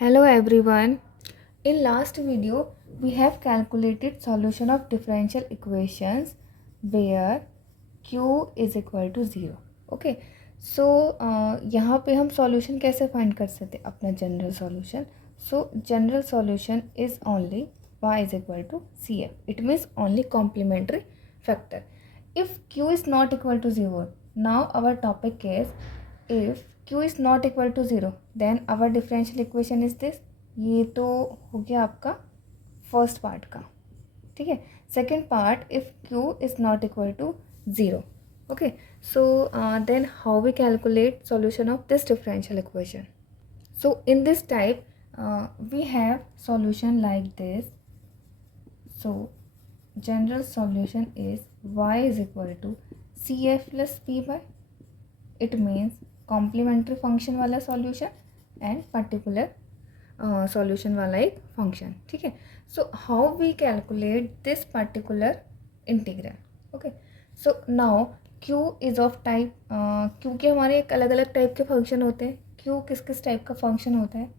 Hello everyone. In last video we have calculated solution of differential equations where q is equal to 0. Okay. So यहाँ पे हम solution कैसे find कर सकते हैं अपना general solution. So general solution is only y is equal to cf. It means only complementary factor. If q is not equal to 0, now our topic is if q is not equal to 0 then our differential equation is this. ये तो हो गया आपका first part का. ठीक है. Second part if q is not equal to 0. Okay. So then how we calculate solution of this differential equation. So in this type we have solution like this. So general solution is y is equal to cf plus p by. It means complementary function वाला solution and particular solution वाला एक function. ठीक है. So how we calculate this particular integral. Okay. So now q is of type क्योंकि हमारे एक अलग अलग टाइप के फंक्शन होते हैं. क्यू किस किस टाइप का फंक्शन होता है.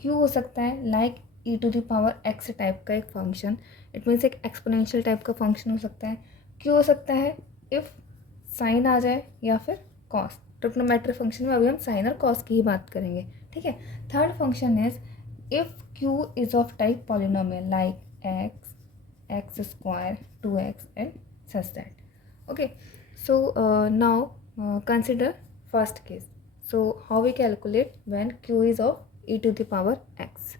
क्यू हो सकता है like e to the power x type का एक फंक्शन. इट मीन्स एक एक्सपोनेंशियल टाइप का फंक्शन हो सकता है. क्यू हो सकता है इफ़ साइन आ जाए या फिर कॉस. ट्रिग्नोमेट्रिक फंक्शन में अभी हम साइन और कॉस की ही बात करेंगे. ठीक है. Third function is if q is of type polynomial like x, x square, 2x and such that. Okay. So now consider first case. So how we calculate when q is of e to the power x.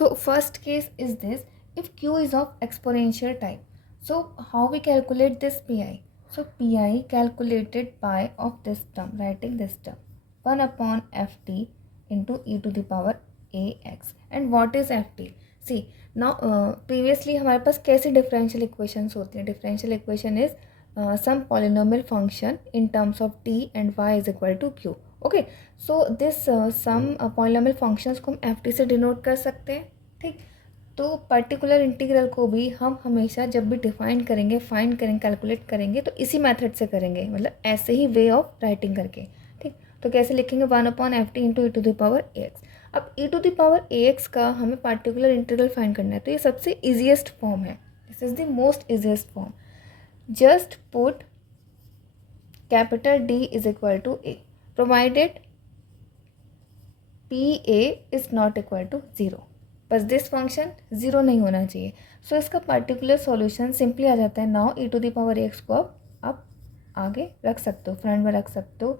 So first case is this, if q is of exponential type. So how we calculate this pi? So pi calculated by of this term, writing this term 1 upon ft into e to the power ax. And what is ft? See now previously हमारे पास कैसी differential equations होती हैं. differential equation is some polynomial function in terms of t and y is equal to q. Okay. So this sum polynomial functions को हम F T से denote कर सकते हैं. ठीक. तो पर्टिकुलर इंटीग्रल को भी हम हमेशा जब भी डिफाइन करेंगे, फाइंड करेंगे, कैलकुलेट करेंगे तो इसी मेथड से करेंगे, मतलब ऐसे ही वे ऑफ राइटिंग करके. ठीक. तो कैसे लिखेंगे 1 upon F T into E to the power A X. अब E to the power A X का हमें पर्टिकुलर इंटीग्रल फाइंड करना है तो ये सबसे ईजिएस्ट फॉर्म है. This is the most easiest form. Just put capital D is equal to a provided PA is not equal to 0. बस this function 0 नहीं होना चाहिए. सो इसका पर्टिकुलर सॉल्यूशन सिंपली आ जाता है. Now e to the power x को आप आगे रख सकते हो, फ्रंट में रख सकते हो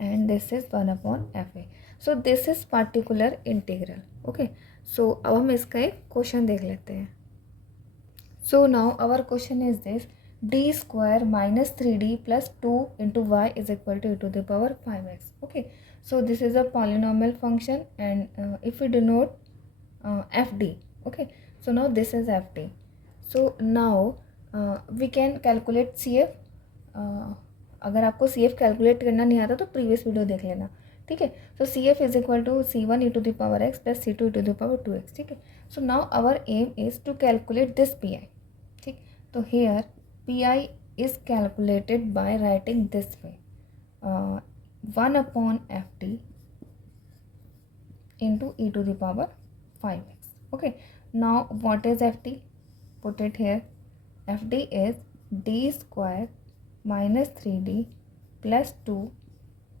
and this is 1 upon F A. So this is particular integral. Okay. So अब हम इसका एक क्वेश्चन देख लेते हैं. So now our question is this, d square minus 3d plus 2 into y is equal to e to the power 5x. Okay. So this is a polynomial function and if we denote fd. Okay. So now this is fd. So now we can calculate cf. अगर आपको cf calculate करना नहीं आता तो previous video देख लेना. ठीक है. So cf is equal to c1 e to the power x plus c2 e to the power 2x. ठीक है. So now our aim is to calculate this pi. ठीक. तो here pi is calculated by writing this way, 1 upon ft into e to the power 5x. Okay. Now what is ft? Put it here. ft is d square minus 3d plus 2.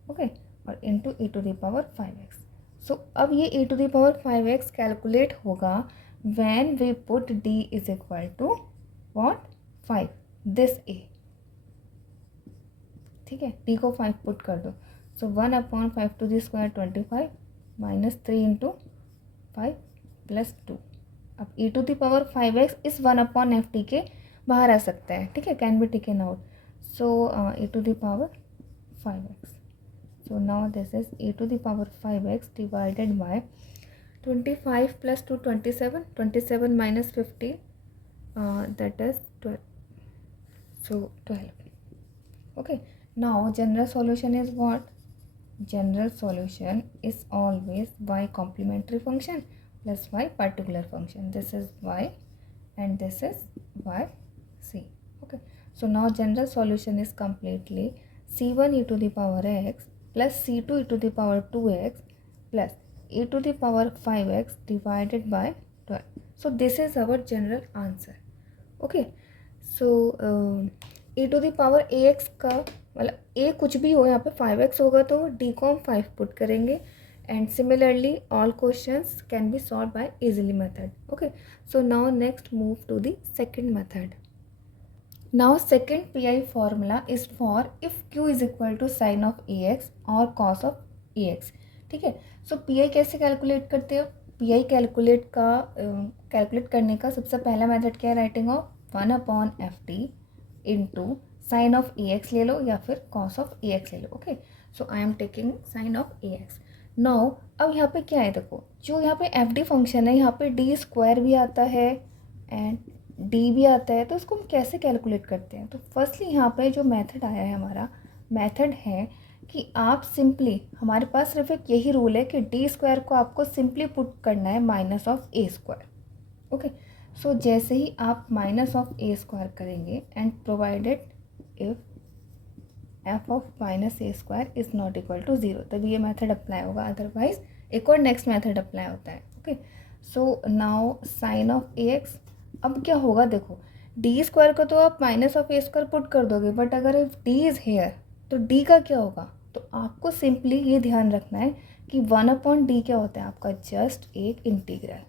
Okay. और into e to the power 5x. So अब ये e to the power 5x calculate होगा when we put d is equal to what? 5. This a. ठीक है. D को 5 put कर दो. So 1 upon 5 to the square 25 minus 3 into 5 plus 2. अब E to the power 5x इस 1 upon F T के बाहर आ सकता है. ठीक है. Can be taken out. So e to the power 5x. So now this is e to the power 5x divided by 25 plus 2 27. 27 minus 50 that is 12. So 12. Okay. Now general solution is what? General solution is always y complementary function plus y particular function. This is y and this is y c. Okay. So now general solution is completely c1 e to the power x plus c2 e to the power 2x plus e to the power 5x divided by 12. So this is our general answer. Okay, so e to the power ax का मतलब a कुछ भी हो, यहाँ पे 5x होगा तो d को हम 5 पुट करेंगे. And similarly all questions can be solved by easily method. Okay, so now next move to the second method. Now second PI formula is for if q is equal to sin of ax or cos of ax. ठीक है, so PI कैसे calculate करते हैं? PI calculate करने का सबसे पहला method क्या है? Writing of 1/ft into sine of ax ले लो या फिर cos of ax ले लो. Okay, so I am taking sine of ax. Now अब यहाँ पे क्या है, देखो जो यहाँ पे एफ डी फंक्शन है, यहाँ पे डी स्क्वायर भी आता है एंड डी भी आता है, तो इसको हम कैसे कैलकुलेट करते हैं? तो फर्स्टली यहाँ पे जो मेथड आया है, हमारा मेथड है कि आप सिंपली, हमारे पास सिर्फ एक यही रूल है कि डी स्क्वायर को आपको सिंपली पुट करना है minus of A square. Okay, so जैसे ही आप माइनस ऑफ ए स्क्वायर करेंगे and provided if F of minus A square is not equal to 0, तभी ये मेथड अप्लाई होगा. अदरवाइज एक और नेक्स्ट मेथड अप्लाई होता है. Okay, so now sine of A X. अब क्या होगा, देखो डी स्क्वायर को तो आप minus of A square put कर दोगे, बट अगर इफ डी इज़ हेयर तो डी का क्या होगा? तो आपको सिंपली ये ध्यान रखना है कि 1/d क्या होता है आपका? जस्ट एक इंटीग्रल.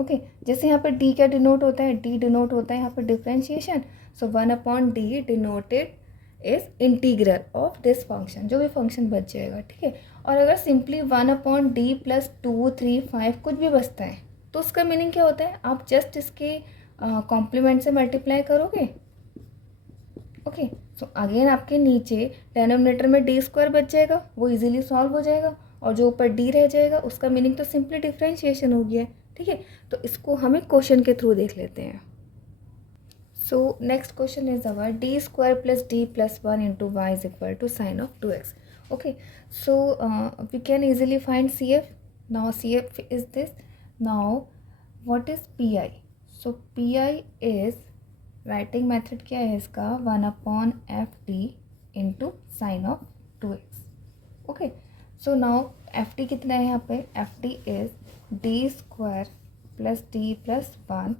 ओके, जैसे यहाँ पर डी क्या डिनोट होता है? डी डिनोट होता है यहाँ पर differentiation. So 1/d denoted is integral of this function, जो भी फंक्शन बच जाएगा. ठीक है, और अगर सिंपली 1/d प्लस 2, 3, 5 कुछ भी बचता है तो उसका मीनिंग क्या होता है? आप जस्ट इसके कॉम्प्लीमेंट से मल्टीप्लाई करोगे. ओके, सो अगेन आपके नीचे डिनोमिनेटर में डी स्क्वायर बच जाएगा, वो इजीली सॉल्व हो जाएगा, और जो ऊपर डी रह जाएगा उसका मीनिंग तो सिंपली डिफ्रेंशिएशन हो गया है. ठीक है, तो इसको हम एक क्वेश्चन के थ्रू देख लेते हैं. So next question is our d square plus d plus 1 into y is equal to sin of 2x. Okay, so we can easily find CF. Now CF is this. Now what is PI? So PI is writing method क्या है इसका? 1/ft into sin of 2x. Okay, so now ft कितना है यहाँ पे? ft is d square plus d plus 1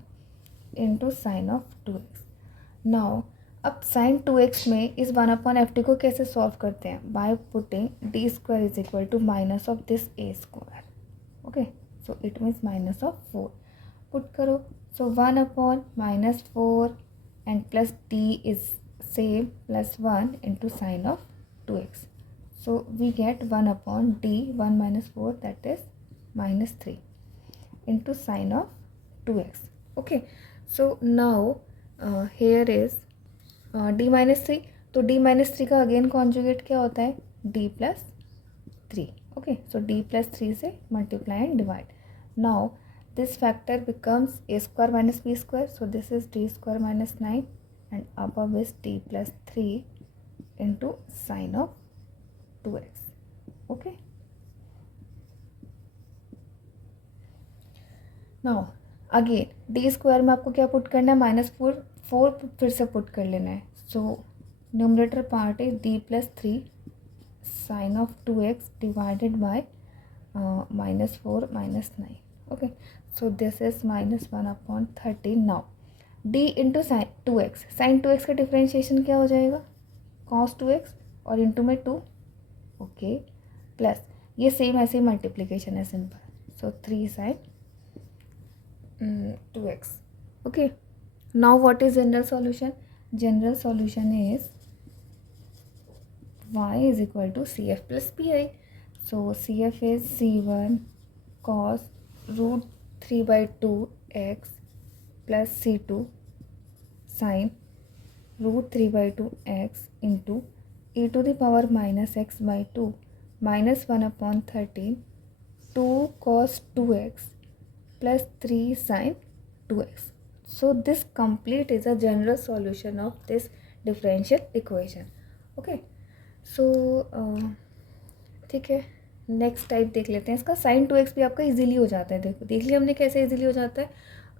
into sine of 2x. Now अब sine 2x में इस 1/ft को कैसे सॉल्व करते हैं? By putting D square is equal to minus of this a square. Okay, so it means minus of 4 put करो. So 1/-4 and plus D is same plus 1 into sine of 2x. So we get 1/d 1 - 4 that is -3 into sine of 2x. Okay, so now here is d - 3. तो d - 3 का again conjugate क्या होता है? d + 3. Okay, सो d + 3 से multiply and divide. Now this factor becomes a square minus b square. So this is d square minus 9 and above is d + 3 into sin of 2x. Okay. Now again D square में आपको क्या put करना है? -4 फिर से put कर लेना है. So numerator part is d + 3 sine of 2x divided by -4 - 9. Okay, so this is -1/30. Now d into sine 2x. Sine 2x का डिफ्रेंशिएशन क्या हो जाएगा? cos 2x और इंटू में 2. ओके, प्लस ये सेम ऐसे ही मल्टीप्लीकेशन है simple. So 3 sign 2x. Okay, now what is general solution? General solution is y is equal to CF plus PI. So CF is C1 cos √3/2 x plus C2 sin √3/2 x into e to the power -x/2 -1/13 2 cos 2x plus 3 sin 2x. So this complete is a general solution of this differential equation. Okay, so ठीक है, next type देख लेते हैं इसका. sin 2x भी आपका easily हो जाता है. देखो देख लिया हमने कैसे इजीली हो जाता है.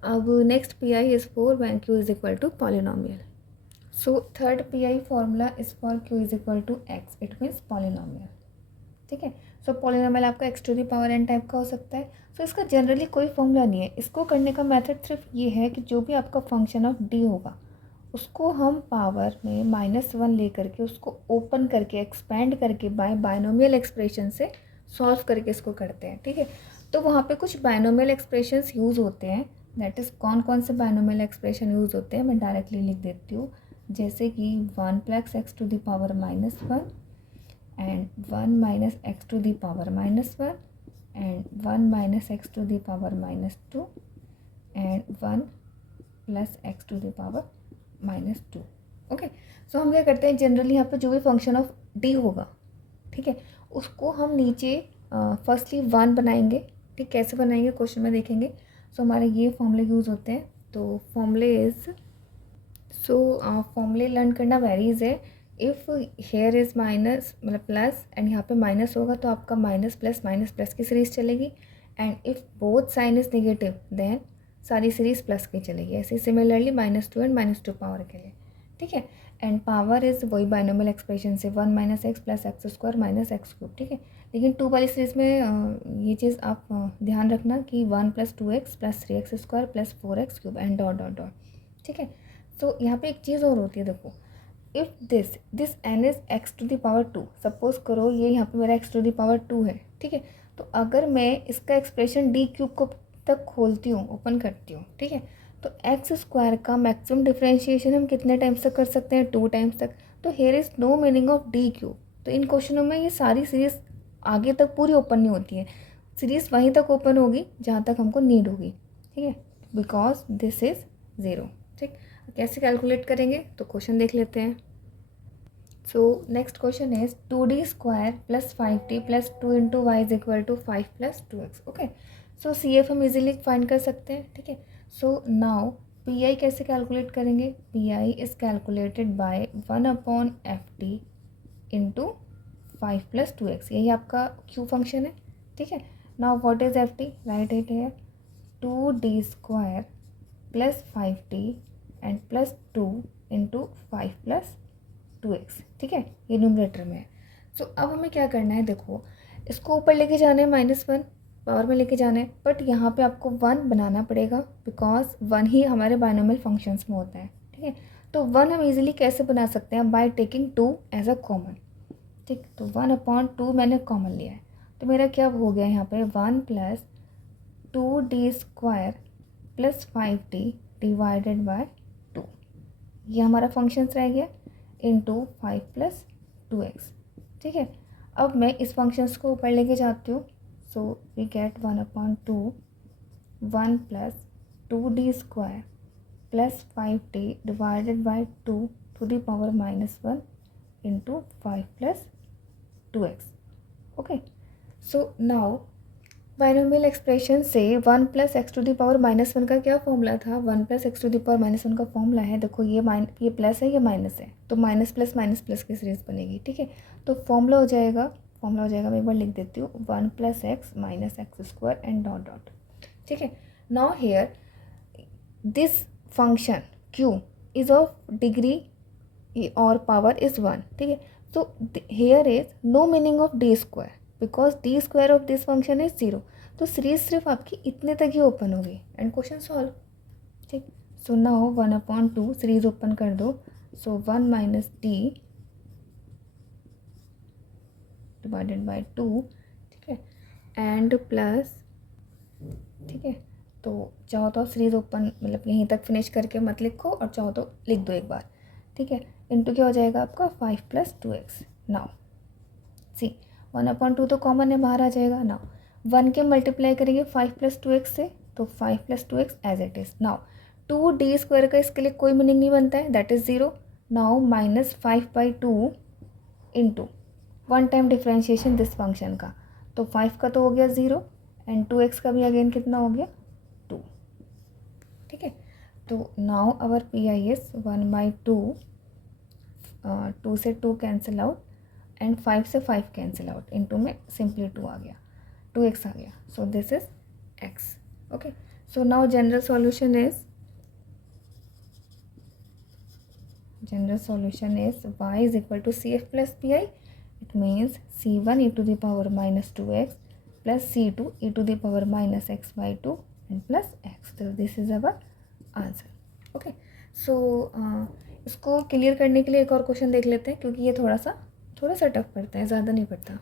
अब next PI is for when q is equal to polynomial. So third PI formula is for q is equal to x. It means polynomial. ठीक है, सो पॉलिनोमियल आपका x to the power n type का हो सकता है। सो इसका generally कोई formula नहीं है। इसको करने का मेथड सिर्फ ये है कि जो भी आपका फंक्शन ऑफ डी होगा उसको हम पावर में -1 लेकर के उसको ओपन करके एक्सपेंड करके बायनोमियल एक्सप्रेशन से सॉल्व करके इसको करते हैं, ठीक है। तो वहाँ पे कुछ बायनोमियल एक्सप्रेशंस यूज़ होते हैं, दैट इज़ कौन कौन से बायनोमियल एक्सप्रेशन यूज़ होते हैं मैं डायरेक्टली लिख देती हूँ। जैसे कि 1 + x to the power -1 and 1 - x to the power -1 and 1 - x to the power -2 and 1 + x to the power -2। Okay, so हम क्या करते हैं जनरली यहाँ पे जो भी फंक्शन ऑफ डी होगा, ठीक है, उसको हम नीचे फर्स्टली 1 बनाएंगे, ठीक, कैसे बनाएंगे क्वेश्चन में देखेंगे। सो हमारे ये फॉर्मूले यूज़ होते हैं। तो फॉर्मूले लर्न करना वेरीज है। इफ़ हेयर इज़ माइनस मतलब प्लस एंड यहाँ पे माइनस होगा तो आपका माइनस प्लस की सीरीज़ चलेगी, and if both sign is negative then सारी सीरीज़ प्लस की चलेगी। ऐसे सिमिलरली -2 एंड -2 पावर के लिए, ठीक है। एंड पावर इज़ वही बायनोमियल एक्सप्रेशन से 1 - x + x² - x³, ठीक है। लेकिन 2 वाली सीरीज़ में ये चीज़ आप ध्यान रखना कि 1 + 2x + 3x² + 4x³ and dot dot dot, ठीक है। तो यहाँ पे एक चीज़ और होती है, देखो, if this n is x to the power 2, suppose करो ये यहाँ पे मेरा x टू द पावर 2 है, ठीक है। तो अगर मैं इसका एक्सप्रेशन d³ को तक खोलती हूँ, ओपन करती हूँ, ठीक है, तो x² का मैक्सिमम डिफरेंशिएशन हम कितने टाइम्स तक कर सकते हैं, 2 टाइम्स तक। तो here is no meaning of d³। तो इन क्वेश्चनों में ये सारी सीरीज़ आगे तक पूरी ओपन नहीं होती है, सीरीज़ वहीं तक ओपन होगी जहाँ तक हमको नीड होगी, ठीक है, बिकॉज दिस इज़ 0, ठीक। कैसे कैलकुलेट करेंगे तो क्वेश्चन देख लेते हैं। So next question is 2d² + 5t + 2 × y = 5 + 2x। Okay, so CF हम इजीली फाइंड कर सकते हैं, ठीक है। सो नाउ PI कैसे कैलकुलेट करेंगे, PI is calculated by 1/FT × 5 + 2x, यही आपका Q फंक्शन है, ठीक है। Now what is FT, right it है 2d² + 5t एंड +2 × 5 + 2x, ठीक है, ये न्यूमरेटर में है। सो अब हमें क्या करना है, देखो, इसको ऊपर लेके जाना है -1 पावर में लेके जाना है, बट यहाँ पे आपको 1 बनाना पड़ेगा बिकॉज 1 ही हमारे बायनोमियल फंक्शंस में होता है, ठीक है। तो 1 हम इजीली कैसे बना सकते हैं, by taking 2 as a common, ठीक। तो 1/2 मैंने कॉमन लिया है, तो मेरा क्या हो गया यहाँ पे 1 + 2d² + 5t / 2, ये हमारा फंक्शंस रह गया इंटू 5 + 2x, ठीक है। अब मैं इस फंक्शंस को ऊपर लेके जाती हूँ, सो we gate 1/2 1 + 2d² + 5t / 2 to the power -1 into 5 + 2x। Okay, so now binomial expression से 1 + x टू द पावर -1 का क्या फॉर्मूला था, 1 + x टू द पावर -1 का फॉर्मूला है, देखो ये प्लस है, ये माइनस है, तो माइनस प्लस की सीरीज बनेगी, ठीक है। तो फॉर्मूला हो जाएगा मैं एक बार लिख देती हूँ 1 + x - x² and dot dot, ठीक है। Now here this function q is of degree और पावर इज 1, ठीक है। So here is no meaning of d² because d² of this function is 0, तो सीरीज सिर्फ आपकी इतने तक ही ओपन होगी एंड क्वेश्चन सॉल्व, ठीक। सो नाउ 1/2 सीरीज ओपन कर दो, सो 1 - d / 2, ठीक है, एंड प्लस, ठीक है। तो चाहो तो सीरीज ओपन मतलब यहीं तक फिनिश करके मत लिखो, और चाहो तो लिख दो एक बार, ठीक है। इंटू क्या हो जाएगा आपका 5 + 2x। नाउ सी 1/2 तो कॉमन है, बाहर आ जाएगा। नाउ 1 के मल्टीप्लाई करेंगे 5 + 2x से, तो 5 + 2x as it is. Now 2d² का इसके लिए कोई मीनिंग नहीं बनता है, that is 0। Now -5/2 into 1 time differentiation this function का, तो 5 का तो हो गया 0 एंड 2x का भी अगेन कितना हो गया 2, ठीक है। तो नाउ आवर PI इज 1/2, 2 से 2 कैंसिल आउट एंड 5 से 5 कैंसिल आउट, इनटू में सिंपली 2 आ गया, 2x आ गया, सो this is x। Okay, so now general solution is y is equal to CF + PI It means c1 e to the power minus 2x plus c2 e to the power minus x by 2 and plus x. So this is our answer. Okay. So इसको clear करने के लिए एक और question देख लेते हैं, क्योंकि ये थोड़ा सा टफ पड़ता है, ज़्यादा नहीं पड़ता.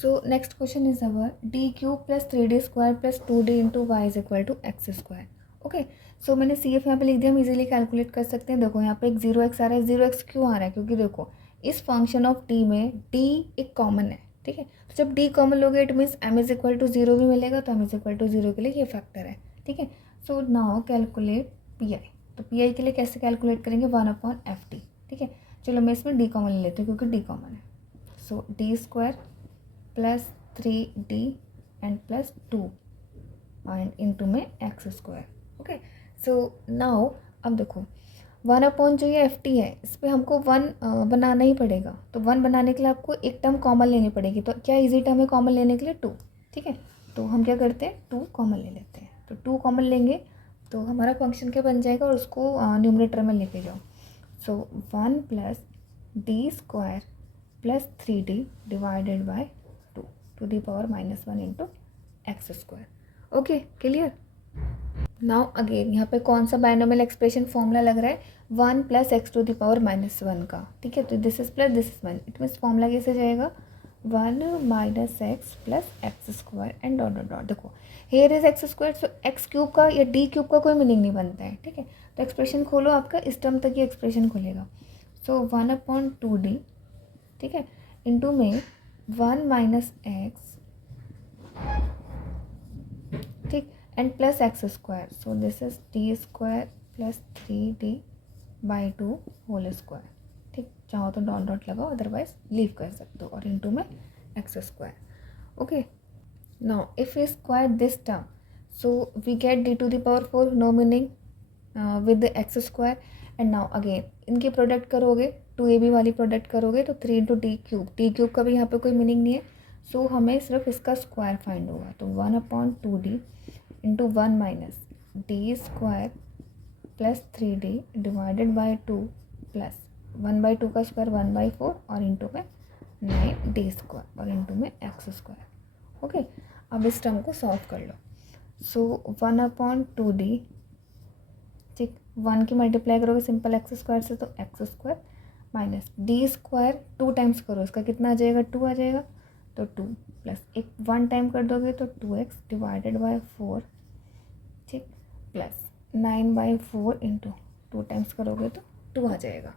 So next question is our d cube plus 3d square plus 2d into y is equal to x square. Okay. So मैंने सी एफ यहाँ पे लिख दिया, हम इजीली कैलकुलेट कर सकते हैं. देखो यहाँ पे एक 0x आ रहा है. 0x क्यों आ रहा है? क्योंकि देखो इस फंक्शन ऑफ d में d एक कॉमन है. ठीक है. तो जब d कॉमन लोगे it means m is equal to 0 भी मिलेगा, तो m इज इक्वल टू 0 के लिए ये फैक्टर है. ठीक है. So now calculate P I. तो पी आई के लिए कैसे कैलकुलेट करेंगे? 1/ft. ठीक है. चलो मैं इसमें d कॉमन ले लेती हूँ क्योंकि d कॉमन है. So d square plus 3d and plus 2 and into में x square. Okay. So now अब देखो 1 जो ये ft है इस पर हमको 1 बनाना ही पड़ेगा. तो 1 बनाने के लिए आपको एक टर्म कॉमन लेनी पड़ेगी. तो क्या इजी टर्म है कॉमन लेने के लिए? 2. ठीक है. तो हम क्या करते हैं? 2 कॉमन ले लेते हैं. तो 2 कॉमन लेंगे तो हमारा फंक्शन क्या बन जाएगा, और उसको न्यूमरेटर में लेके जाओ. So 1 plus d square plus 3d divided by 2 to the power minus 1 into x square. Okay. Clear. Now again यहाँ पे कौन सा बाइनोमियल एक्सप्रेशन फॉर्मूला लग रहा है? 1 plus X to the power minus 1 का. ठीक है. तो this is plus this is 1. It means formula कैसे जाएगा? 1 minus X plus x square and dot dot dot. देखो here is X square, so X cube का या डी क्यूब का कोई मीनिंग नहीं बनता है. ठीक है. तो एक्सप्रेशन खोलो, आपका इस टर्म तक ये एक्सप्रेशन खुलेगा. सो 1/2d. ठीक है. इंटू में 1 माइनस एक्स. ठीक. And plus x square. So this is d square plus 3d by 2 whole square. ठीक. चाहो तो डॉट डॉट लगाओ, अदरवाइज लीव कर सकते हो. और इंटू में x square. Okay. Now if we square this term so we get d to the power 4, no meaning with x square. And now again इनकी प्रोडक्ट करोगे, 2ab वाली product करोगे तो 3 into D cube. D cube का भी यहाँ पे कोई मीनिंग नहीं है. सो हमें सिर्फ इसका स्क्वायर फाइंड होगा. तो 1/2d into 1 minus D square plus 3d divided by 2 plus 1/2 का स्क्वायर 1/4 और इंटू में 9d स्क्वायर और इंटू में एक्स स्क्वायर. ओके. अब इस टर्म को सॉल्व कर लो. सो 1/2d. ठीक. 1 की मल्टीप्लाई करोगे सिंपल एक्स स्क्वायर से, तो x square minus D square 2 times करो, इसका कितना आ जाएगा? 2 आ जाएगा. तो 2 प्लस एक 1 टाइम कर दोगे तो 2x डिवाइडेड बाय 4. ठीक. प्लस 9/4 इंटू 2 टाइम्स करोगे तो 2 आ जाएगा.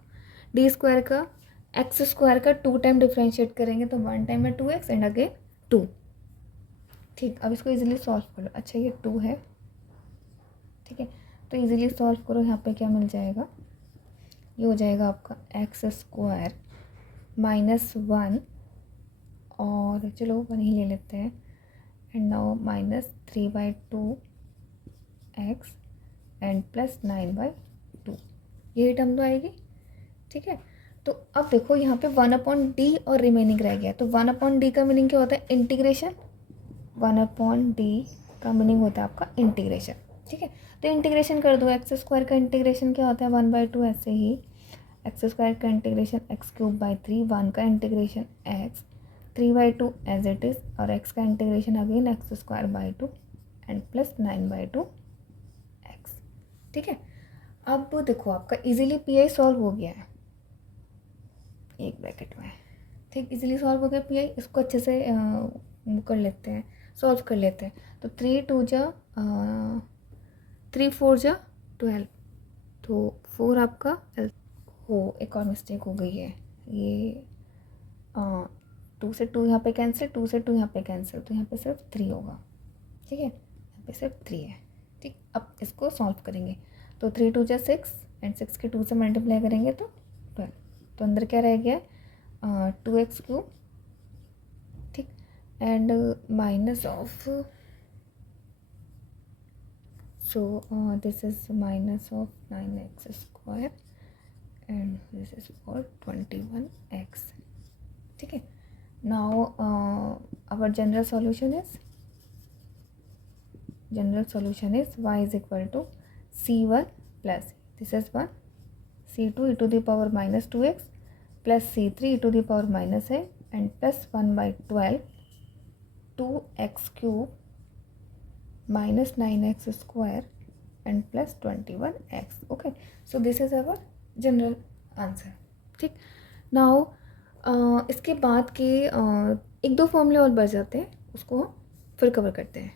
डी स्क्वायर का एक्स स्क्वायर का 2 टाइम डिफ्रेंशिएट करेंगे तो 1 टाइम में 2x एंड अगेन 2. ठीक. अब इसको इजीली सॉल्व कर लो. अच्छा ये 2 है. ठीक है. तो इजीली सॉल्व करो. यहाँ पे क्या मिल जाएगा? ये हो जाएगा आपका एक्स स्क्वायर माइनस 1 और चलो 1 ही ले लेते हैं. And now minus 3/2 x and plus 9/2. यही टर्म तो आएगी. ठीक है. तो अब देखो यहाँ पे 1/d और रिमेनिंग रह गया. तो 1/d का मीनिंग क्या होता है? इंटीग्रेशन. 1/d का मीनिंग होता है आपका इंटीग्रेशन. ठीक है. तो इंटीग्रेशन कर दो. एक्स स्क्वायर का इंटीग्रेशन क्या होता है? 1/2. ऐसे ही एक्स स्क्वायर का इंटीग्रेशन एक्स क्यूब बाई 3, 1 का integration x 3/2 as it is और एक्स का integration again x square by 2 and plus 9/2 x. ठीक है. अब देखो आपका इजीली पी आई सॉल्व हो गया है एक ब्रैकेट में. ठीक. इजीली सॉल्व हो गया पी आई. इसको अच्छे से कर लेते हैं, सॉल्व कर लेते हैं. तो 3 2 जा 3 4 जा 12. तो 4 आपका हो. एक और मिस्टेक हो गई है. ये 2 से 2 यहाँ पे कैंसिल, 2 से 2 यहाँ पे कैंसिल, तो यहाँ पे सिर्फ 3 होगा. ठीक है. यहाँ पे सिर्फ 3 है. ठीक. अब इसको सॉल्व करेंगे. तो 3 2 जा 6 एंड 6 के 2 से मल्टीप्लाई करेंगे तो 12. तो अंदर क्या रह गया? 2x cube. ठीक. And minus of, so this is minus of 9x square and this is for 21x. ठीक है. Now our general solution is y is equal to c1 plus this is 1 c2 e to the power minus 2x plus c3 e⁻ है and plus 1/12 2x³ minus 9x² and plus 21x. Okay, so this is our general answer. ठीक, now इसके बाद के एक दो फॉर्मूले और बच जाते हैं, उसको हम फिर कवर करते हैं.